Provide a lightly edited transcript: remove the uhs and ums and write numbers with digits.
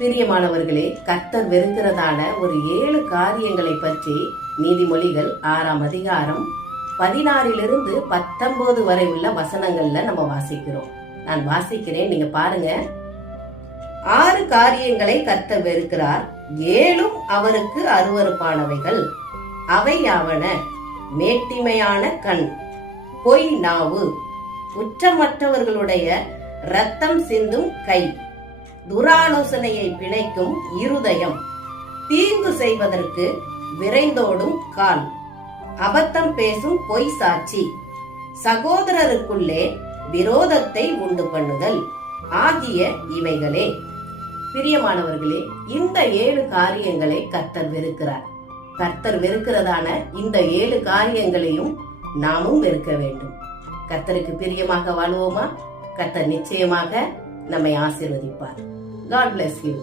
பிரியமானவர்களே, கர்த்தர் வெறுக்கிறதான ஒரு 7 காரியங்களை பற்றி நீதிமொழிகள் 6ஆம் அதிகாரம் 16 19 வரை உள்ள வசனங்கள்ல நம்ம வாசிக்கிறோம். நான் வாசிக்கிறேன், நீங்க பாருங்க. 6 காரியங்களை கர்த்தர் வெறுக்கிறார், 7 அவருக்கு அருவருப்பானவைகள். அவையாவன: மேட்டிமையான கண், பொய் நாவு, குற்றமற்றவர்களுடைய இரத்தம் சிந்தும் கை, துராலோசனையை பிணைக்கும் இருதயம், தீங்கு செய்வதற்கு விரைந்தோடும் கால், அபத்தம் பேசும் பொய் சாட்சி, சகோதரருக்குள்ளே விரோதத்தை உண்டு பண்ணுதல் ஆகிய இவைகளே. பிரியமானவர்களே, இந்த 7 காரியங்களை கர்த்தர் வெறுக்கிறார். கர்த்தர் வெறுக்கிறதான இந்த 7 காரியங்களையும் நாமும் வெறுக்க வேண்டும். கர்த்தருக்கு பிரியமாக வாழுவோமா? கர்த்தர் நிச்சயமாக நம்மை ஆசீர்வதிப்பார். God bless you.